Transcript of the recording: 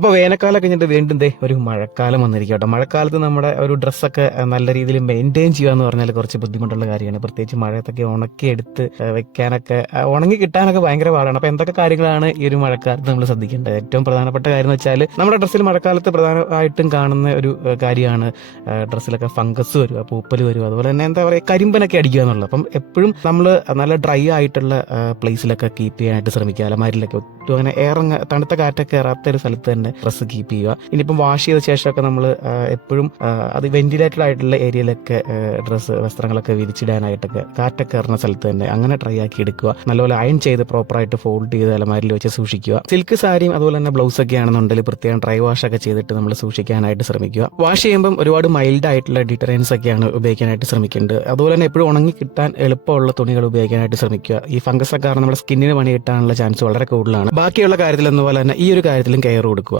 അപ്പോൾ വേനൽക്കാലം കഴിഞ്ഞിട്ട് വീണ്ടും ഒരു മഴക്കാലം വന്നിരിക്കും കേട്ടോ. മഴക്കാലത്ത് നമ്മുടെ ഒരു ഡ്രസ്സൊക്കെ നല്ല രീതിയിൽ മെയിൻറ്റെയിൻ ചെയ്യുക എന്ന് പറഞ്ഞാൽ കുറച്ച് ബുദ്ധിമുട്ടുള്ള കാര്യമാണ്. പ്രത്യേകിച്ച് മഴയത്തൊക്കെ ഉണക്കിയെടുത്ത് വെക്കാനൊക്കെ ഉണങ്ങി കിട്ടാനൊക്കെ ഭയങ്കര പാടാണ്. അപ്പോൾ എന്തൊക്കെ കാര്യങ്ങളാണ് ഈ ഒരു മഴക്കാലത്ത് നമ്മൾ ശ്രദ്ധിക്കേണ്ടത്? ഏറ്റവും പ്രധാനപ്പെട്ട കാര്യം എന്ന് വെച്ചാൽ നമ്മുടെ ഡ്രസ്സിൽ മഴക്കാലത്ത് പ്രധാനമായിട്ടും കാണുന്ന ഒരു കാര്യമാണ് ഡ്രസ്സിലൊക്കെ ഫംഗസ് വരിക, പൂപ്പൽ വരിക, അതുപോലെ തന്നെ എന്താ പറയുക കരിമ്പനൊക്കെ അടിക്കുക എന്നുള്ളത്. അപ്പം എപ്പോഴും നമ്മൾ നല്ല ഡ്രൈ ആയിട്ടുള്ള പ്ലേസിലൊക്കെ കീപ്പ് ചെയ്യാനായിട്ട് ശ്രമിക്കുക. അലമാരിലൊക്കെ ഒട്ടും അങ്ങനെ തണുത്ത കാറ്റൊക്കെ കയറാത്ത ഒരു സ്ഥലത്ത് തന്നെ ഡ്രസ്സ് കീപ്പ് ചെയ്യുക. ഇനിയിപ്പം വാഷ് ചെയ്ത ശേഷമൊക്കെ നമ്മൾ എപ്പോഴും അത് വെന്റിലേറ്റഡ് ആയിട്ടുള്ള ഏരിയയിലൊക്കെ വസ്ത്രങ്ങളൊക്കെ വിരിച്ചിടാനായിട്ടൊക്കെ കാറ്റൊക്കെ കയറുന്ന സ്ഥലത്ത് തന്നെ അങ്ങനെ ഡ്രൈ ആക്കി എടുക്കുക. നല്ലപോലെ അയൺ ചെയ്ത് പ്രോപ്പറായിട്ട് ഫോൾഡ് ചെയ്ത് അലമാരിൽ വെച്ച് സൂക്ഷിക്കുക. സിൽക്ക് സാരിയും അതുപോലെ തന്നെ ബ്ലൗസ് ഒക്കെ ആണെന്നുണ്ടെങ്കിൽ പ്രത്യേകം ഡ്രൈ വാഷ് ഒക്കെ ചെയ്തിട്ട് നമ്മൾ സൂക്ഷിക്കാനായിട്ട് ശ്രമിക്കുക. വാഷ് ചെയ്യുമ്പം ഒരുപാട് മൈൽഡ് ആയിട്ടുള്ള ഡിറ്ററൻസ് ഒക്കെയാണ് ഉപയോഗിക്കാനായിട്ട് ശ്രമിക്കേണ്ടത്. അതുപോലെ തന്നെ എപ്പോഴും ഉണങ്ങി കിട്ടാൻ എളുപ്പമുള്ള തുണികൾ ഉപയോഗിക്കാനായിട്ട് ശ്രമിക്കുക. ഈ ഫംഗസ് ഒക്കെ കാരണം നമ്മുടെ സ്കിന്നിന് പണി കിട്ടാനുള്ള ചാൻസ് വളരെ കൂടുതലാണ്. ബാക്കിയുള്ള കാര്യത്തിൽ എന്ന പോലെ തന്നെ ഈ ഒരു കാര്യത്തിലും കെയർ കൊടുക്കുക.